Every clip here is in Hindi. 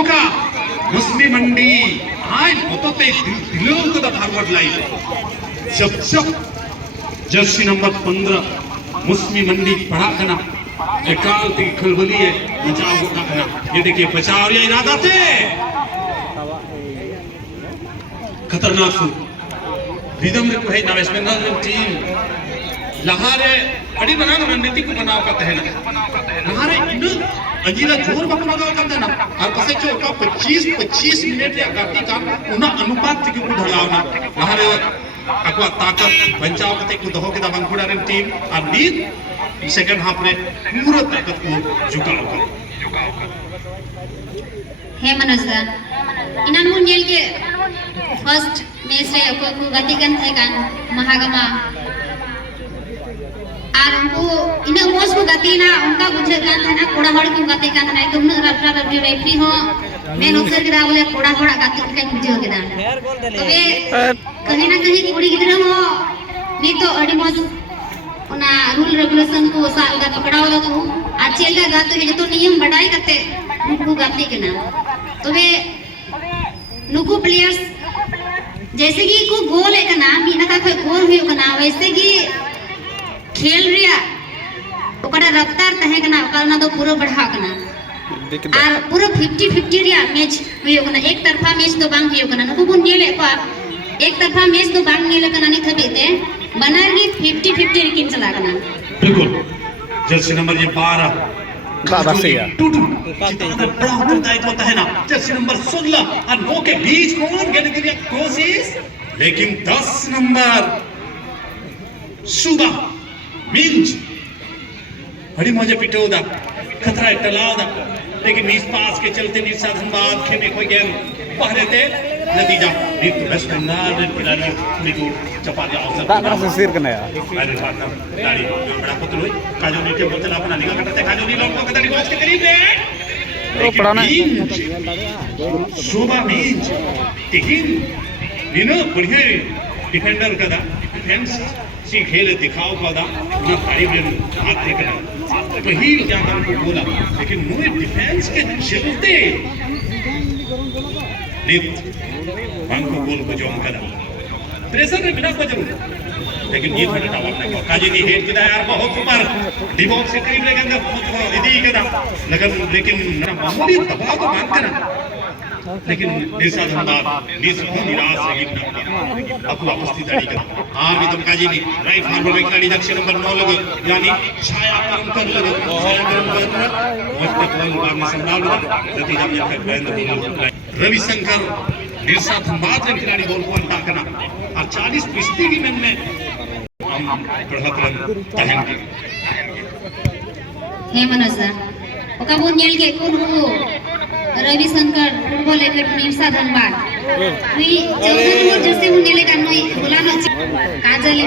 मौका मुस्लिम मंडी आज होते दिलों को द फॉरवर्ड लाइन जब जर्सी नंबर 15 मुस्लिम मंडी पड़ा करना एकाल की खलबली है बचाव होता करना ये देखिए बचाव या इरादा थे खतरनाक रिदम रे को है वेस्ट बंगाल टीम लहारे अड़ी बनाना रणनीति को बनाव का कहना लहारे इन अंजीला जोर बाको लगाव करते ना और पसे जो का 25 मिनट या गाती का उना अनुपात के को ढलावना लहारे अकवा ताकत बचाव कते को दहो के दबंगुड़ा रे टीम और नीत सेकंड हाफ में पूरा ताकत को झुकाव कर हे मनोज इनान मु नेल के फर्स्ट मैच रे को गति कन थे कान महागमा और उनको इना मोस को गति ना उनका बुझे कान था ना कोड़ा हड़ को गति कान ना एकदम रफ्तार रफ्ती रेफरी हो मैं ऑफिसर के बोले कोड़ा हड़ा गति के बुझे के दा तो वे कहीं ना कहीं कोड़ी गिदरा हो नहीं तो अड़ी मोस उना रूल रेगुलेशन को साल का पकड़ाव को अच्छे का गाते जो तो नियम बढ़ाई करते उनको गति के ना तो वे नुकु प्लेयर्स जैसे कि को गोल है ना मीना का कोई गोल हुई ना वैसे कि खेल रिया ओकरा रफ्तार तहे कना ओकरा तो पूरा बढ़ा कना और पूरा 50-50 रिया मैच हुई कना एक तरफा मैच तो बांग हुई कना नुकु बुन नेले पा एक तरफा मैच तो बांग नेले कना नहीं खबीते बनारगी 50-50 लेकिन चला कना बिल्कुल जर्सी नंबर ये 12 बाबा से यार बड़ा उत्तरदायित्व होता है ना जर्सी नंबर 16 और 9 के बीच कौन गेंद के लिए कोशिश लेकिन 10 नंबर सुबह मिंज हरी मौजे पिटोदा खतरा टलादा लेकिन इस पास के चलते निसाधन बाद खेमे कोई गेम पहले थे नतीजा वेस्ट बंगाल ने खिलाड़ी को चपा दिया अवसर ताकरा से सिर करना यार मैंने कहा खिलाड़ी बड़ा पुतल हुई काजो नीचे बोतल अपना निगाह करते काजो नी लोग को कदरी बॉक्स के करीब है वो पड़ाना शोभा मिंज तिहिन नीनो बढ़िया डिफेंडर का दा डिफेंस सी खेल दिखाओ का दा ना करीब हाथ देखना वही क्या कर को बोला लेकिन मुझे डिफेंस के चलते नित को गोल को जॉन करा प्रेशर में बिना को जरूर लेकिन ये थोड़ा टावर ने काजी दी हेड किदा यार बहुत ऊपर डिबॉक्स से करीब लेके अंदर इदी कदा लेकिन मामूली दबाव तो मान करना लेकिन ऐसा धंधार निराश है अपना उपस्थित दाड़ी कर हां विदम काजी नी राइट फॉरवर्ड में खिलाड़ी दक्षिण नंबर 9 लगे यानी छाया कर्म कर लगे छाया कर्म कर मस्त बॉल बाग में संभाल नतीजा ये है रविशंकर निरसा धंबाद ने खिलाड़ी बॉल को अंटा करना और 40 पिस्ती की मैन में हम बढ़त रन तहेंगे हे मनोज ओका वो नेल के कोन हो Ravishankar football academy Nirsa Dhanbad V Chaudhary जैसे वो नेले का नई बोलाना काजल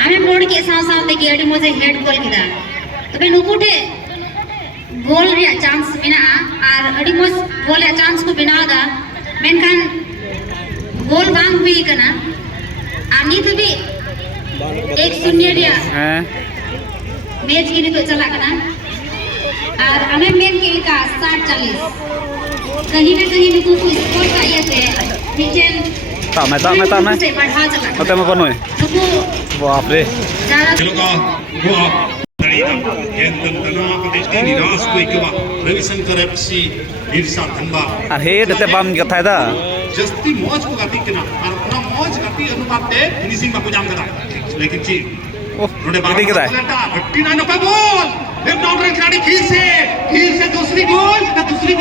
हमें मोड़ के साथ के अड़ी मोजे हेड गोल किदा तबे नुकुटे गोल रे चांस बिना और अड़ी मोज गोल या चांस को बिना दा मेनखान गोल बांग हुई कना आनी तो भी 1-0 रिया मैच की तो चला कना और हमें मेन के का 60-40 कहीं ना कहीं नुकु को स्कोर चाहिए थे नीचे मैं से बढ़ा चला होते मैं बनोए नुकु बाप रे चलो का वो आप गेंदन तना को देखते निराश को एक बार रविशंकर एफसी निरसा धनबाद अरे हेड ते बम कथा था जस्ती मौज को गाती के ना और पूरा मौज गाती अनुपात ते फिनिशिंग में को जाम करा लेकिन जी रोडे बाहर के था 39 पे बॉल लेफ्ट आउट रन खिलाड़ी खील से दूसरी गोल दूसरी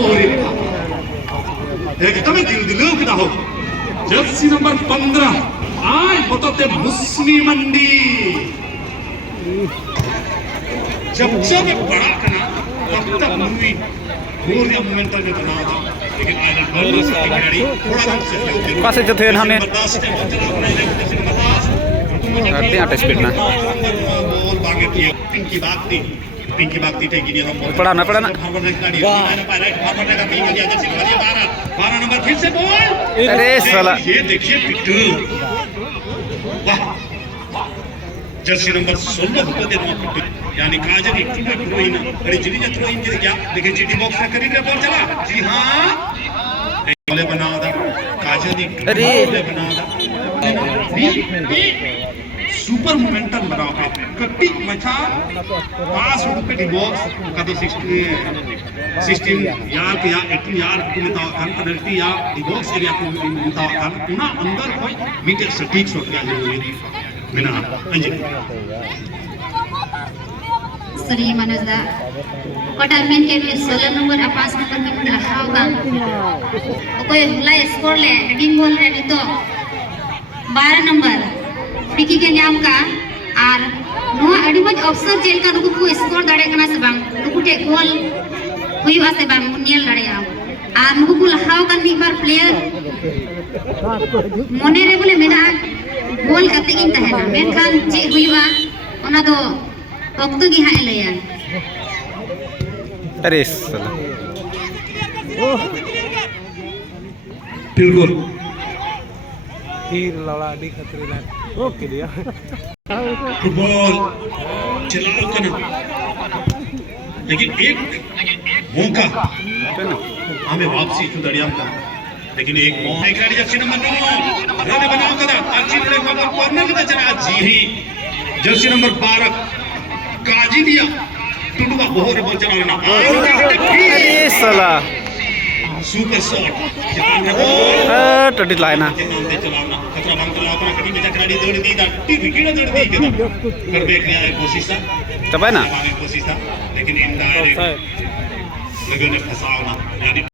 ओरे एकदम दिल किदा हो जर्सी नंबर 15 आज बताते मुस्लिम मंडी जब बड़ा करना तब तक मूवी पूरे मोमेंटम में बना था लेकिन आज बॉल से खिलाड़ी थोड़ा सा सहयोग पासे जो थे हमने करते हैं स्पीड में बॉल भागे की पिंकी बागती थे कि हम पड़ा ना फॉरवर्ड खिलाड़ी राइट फॉरवर्ड का पिंक दिया जर्सी नंबर 12 नंबर फिर से बॉल अरे साला ये देखिए पिट्टू वाह जर्सी नंबर 16 को देना पिट्टू यानी काजनी थ्रोइन अरे जिली ने थ्रोइन के क्या देखिए जीटी बॉक्स में करीब बॉल चला जी हां बोले बनाओ दा काजनी अरे बनाओ दा सुपर मोमेंटम बनाओ पे कट्टी मचा पास उड़ पे बॉक्स का तो 16 यार के या 18 यार को मिलता kan penalti ya di box area को मिलता kan una अंदर कोई मीटर सटीक शॉट का जरूरी बिना अंजी सरी मनोज दा कोटा मेन के लिए 16 नंबर और 5 नंबर में रखा होगा कोई ला स्कोर ले हेडिंग बॉल रे तो 12 नंबर फ्रीकी के नाम का और नोआ अड़ी मज अवसर जेल का नुकु को स्कोर दाड़े कना से बांग नुकु टे गोल हुई वासे बांग मुनियल दाड़े आ और नुकु को लहाव का एक बार प्लेयर मोने रे बोले मेरा गोल कते गिन तहना मेनखान जे हुईवा ओना दो वक्त की हाय लेया अरे साला बिल्कुल तीर लड़ा दी खतरे ना ओके दिया फुटबॉल चलाओ कना लेकिन एक मौका हमें वापसी तो दड़ियाम का लेकिन एक मौका खिलाड़ी जर्सी नंबर 9 रोने बनाओ कदा अच्छी बड़े कॉर्नर कदा चला जी ही जर्सी नंबर 12 काजी दिया टुडुआ बहुत बॉल चलाना अरे साला सुपर शॉट जान रे टटी लाइना चलाना खतरा बंद चलाओ अपना कटी में खिलाड़ी दौड़ दी टी विकेट दौड़ दी के कर बे किया है कोशिश था तब है ना कोशिश था लेकिन इनडायरेक्ट लगने फंसावना यानी